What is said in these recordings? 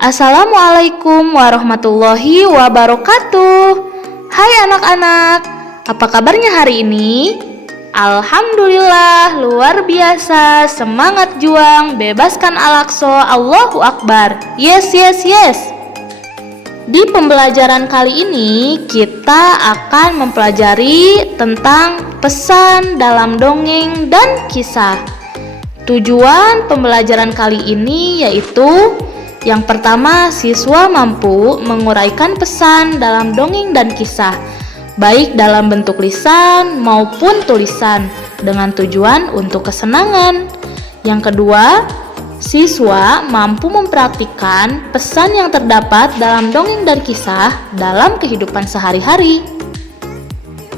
Assalamualaikum warahmatullahi wabarakatuh. Hai anak-anak, apa kabarnya hari ini? Alhamdulillah, luar biasa. Semangat juang, bebaskan Al-Aqsa, Allahu Akbar. Yes, yes, yes. Di pembelajaran kali ini kita akan mempelajari tentang pesan dalam dongeng dan kisah. Tujuan pembelajaran kali ini yaitu yang pertama, siswa mampu menguraikan pesan dalam dongeng dan kisah, baik dalam bentuk lisan maupun tulisan, dengan tujuan untuk kesenangan. Yang kedua, siswa mampu mempraktikkan pesan yang terdapat dalam dongeng dan kisah dalam kehidupan sehari-hari.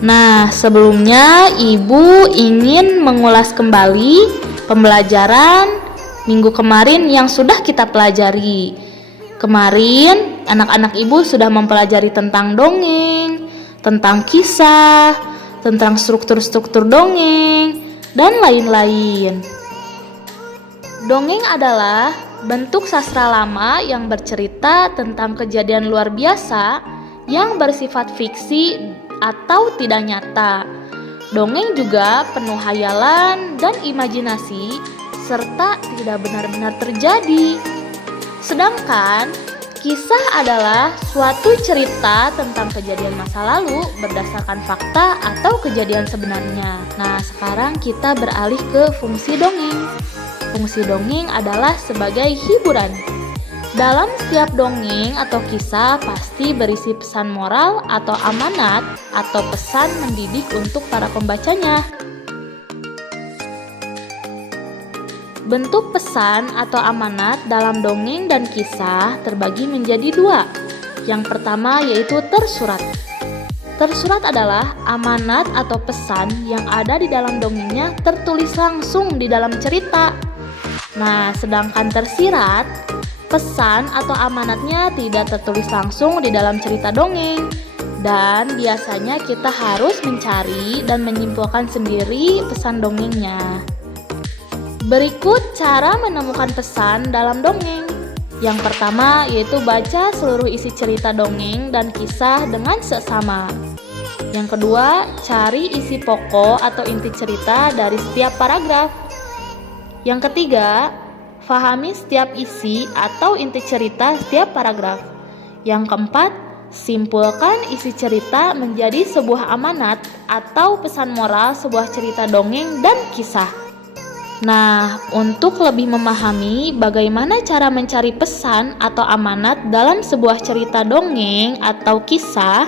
Nah, sebelumnya Ibu ingin mengulas kembali pembelajaran minggu kemarin yang sudah kita pelajari. Kemarin anak-anak Ibu sudah mempelajari tentang dongeng, tentang kisah, tentang struktur-struktur dongeng, dan lain-lain. Dongeng adalah bentuk sastra lama yang bercerita tentang kejadian luar biasa yang bersifat fiksi atau tidak nyata. Dongeng juga penuh hayalan dan imajinasi serta tidak benar-benar terjadi. Sedangkan kisah adalah suatu cerita tentang kejadian masa lalu berdasarkan fakta atau kejadian sebenarnya. Nah, sekarang kita beralih ke fungsi dongeng. Fungsi dongeng adalah sebagai hiburan. Dalam setiap dongeng atau kisah pasti berisi pesan moral atau amanat atau pesan mendidik untuk para pembacanya. Bentuk pesan atau amanat dalam dongeng dan kisah terbagi menjadi dua. Yang pertama yaitu tersurat. Tersurat adalah amanat atau pesan yang ada di dalam dongengnya tertulis langsung di dalam cerita. Nah, sedangkan tersirat, pesan atau amanatnya tidak tertulis langsung di dalam cerita dongeng. Dan biasanya kita harus mencari dan menyimpulkan sendiri pesan dongengnya. Berikut cara menemukan pesan dalam dongeng. Yang pertama yaitu baca seluruh isi cerita dongeng dan kisah dengan seksama. Yang kedua, cari isi pokok atau inti cerita dari setiap paragraf. Yang ketiga, fahami setiap isi atau inti cerita setiap paragraf. Yang keempat, simpulkan isi cerita menjadi sebuah amanat atau pesan moral sebuah cerita dongeng dan kisah. Nah, untuk lebih memahami bagaimana cara mencari pesan atau amanat dalam sebuah cerita dongeng atau kisah,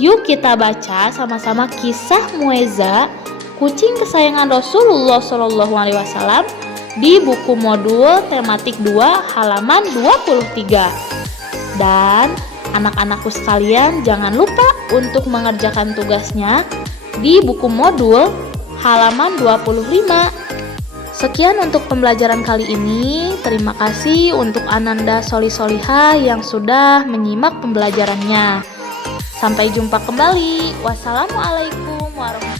yuk kita baca sama-sama kisah Mueza, kucing kesayangan Rasulullah SAW di buku modul tematik 2 halaman 23. Dan anak-anakku sekalian jangan lupa untuk mengerjakan tugasnya di buku modul halaman 25. Sekian untuk pembelajaran kali ini. Terima kasih untuk Ananda Solihah yang sudah menyimak pembelajarannya. Sampai jumpa kembali. Wassalamualaikum warahmatullahi wabarakatuh.